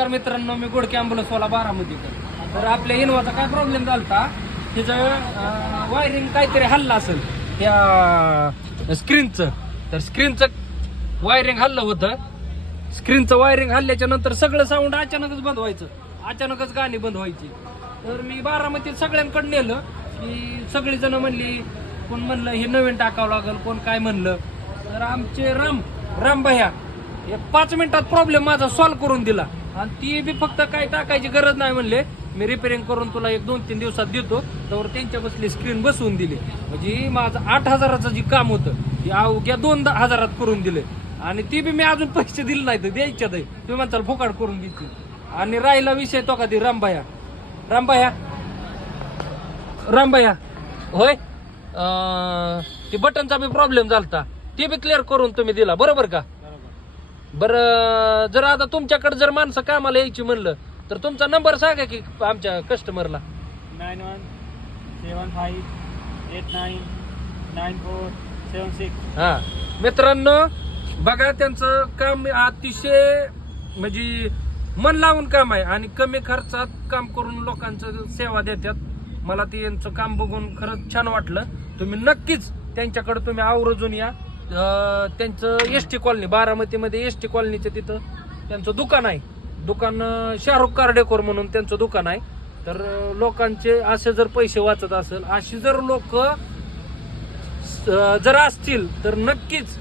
नमस्कार मित्रांनो, मी गोडके अँब्युलन्सवाला बारामतीकर. तर आपल्या इनोवाचा काय प्रॉब्लेम झाला, त्याचं वायरिंग काहीतरी हल्लं असेल त्या स्क्रीनचं. तर स्क्रीनचं वायरिंग हल्लं होतं. स्क्रीनचं वायरिंग हल्ल्याच्या नंतर सगळं साऊंड अचानकच बंद व्हायचं, अचानकच गाणी बंद व्हायची. तर मी बारामतीत सगळ्यांकडे नेलं की सगळीजण म्हणली, कोण म्हणलं हे नवीन टाकावं लागेल, कोण काय म्हणलं. तर आमचे राम भैया 5 मिनिटात प्रॉब्लेम माझा सॉल्व्ह करून दिला. आणि ती बी फक्त काय टाकायची गरज नाही म्हणले, मी रिपेअरिंग करून तुला 1-2-3 दिवसात देतो. तर त्यांच्या बसली स्क्रीन बसवून दिली. म्हणजे माझं 8,000चं जे काम होतं ते अवघ्या 2,000 करून दिले. आणि ती बी मी अजून पैसे दिले नाही, तर द्यायच्यात आहे तुम्ही म्हणताल फुकाट करून देते. आणि राहिला विषय तो का ती रामभैया होय, ती बटनचा बी प्रॉब्लेम झालता, ते बी क्लिअर करून तुम्ही दिला, बरोबर का? बरं, जर आता तुमच्याकडे जर माणसं कामाला यायची म्हणलं तर तुमचा नंबर सांगा की आमच्या कस्टमरला. 9175899476. हा मित्रांनो, बघा त्यांचं काम अतिशय म्हणजे मन लावून काम आहे आणि कमी खर्चात काम करून लोकांचं सेवा देतात. मला ते यांचं काम बघून खरंच छान वाटलं. तुम्ही नक्कीच त्यांच्याकडे तुम्ही आवर्जून या. त्यांचं एसटी कॉलनी, बारामतीमध्ये एसटी कॉलनीच्या तिथं त्यांचं दुकान आहे. दुकान शाहरुख कार डेकोर म्हणून त्यांचं दुकान आहे. तर लोकांचे असे जर पैसे वाचत असेल, अशी जर लोक जर असतील तर नक्कीच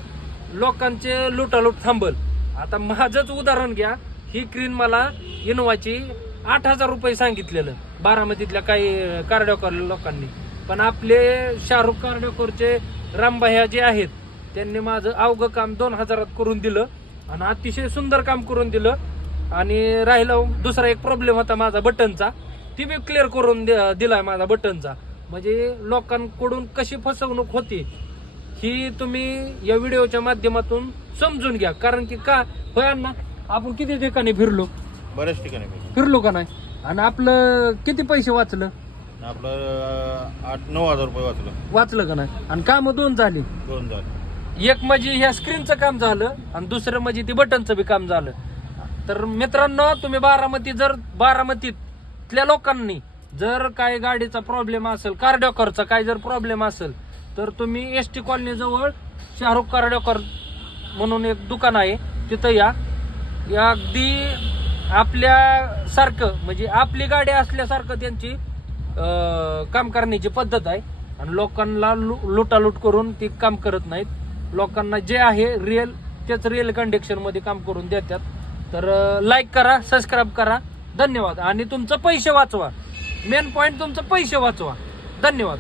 लोकांचे लुटालूट थांबल. आता माझंच उदाहरण घ्या, ही क्रीन मला इनोवाची 8,000 रुपये सांगितलेलं बारामतीतल्या काही कार्डिओकर लोकांनी. पण आपले शाहरुख कार्डिओकरचे रामभैया जे आहेत त्यांनी माझं अवघं काम 2,000 करून दिलं आणि अतिशय सुंदर काम करून दिलं. आणि राहिलं दुसरा एक प्रॉब्लेम होता माझा बटनचा, ती बी क्लिअर करून दिलाय माझा बटनचा. म्हणजे लोकांकडून कशी फसवणूक होती ही तुम्ही या व्हिडिओच्या माध्यमातून समजून घ्या. कारण की का होय ना, आपण किती ठिकाणी फिरलो, बऱ्याच ठिकाणी फिरलो का नाही, आणि आपलं किती पैसे वाचलं, आपलं 8-9 हजार रुपये वाचलं का नाही. आणि काम 2 झाली. 2 झाले. एक म्हणजे ह्या स्क्रीनचं काम झालं आणि दुसरं म्हणजे ती बटनचं बी काम झालं. तर मित्रांनो, तुम्ही बारामतीतल्या लोकांनी जर काय गाडीचा प्रॉब्लेम असेल, कार्डिओकरचा काय जर प्रॉब्लेम असेल, तर तुम्ही एसटी कॉलनी जवळ शाहरुख कार्डिओकर म्हणून एक दुकान आहे, तिथं या. अगदी आपल्यासारखं म्हणजे आपली गाडी असल्यासारखं त्यांची काम करण्याची पद्धत आहे. आणि लोकांना लुटालूट करून ती काम करत नाहीत. लोकांना जे आहे रिअल तेच रिअल कंडिशन मध्ये काम करून देतात. तर लाईक करा, सबस्क्राईब करा. धन्यवाद. आणि तुमचं पैसे वाचवा, मेन पॉइंट तुमचं पैसे वाचवा. धन्यवाद.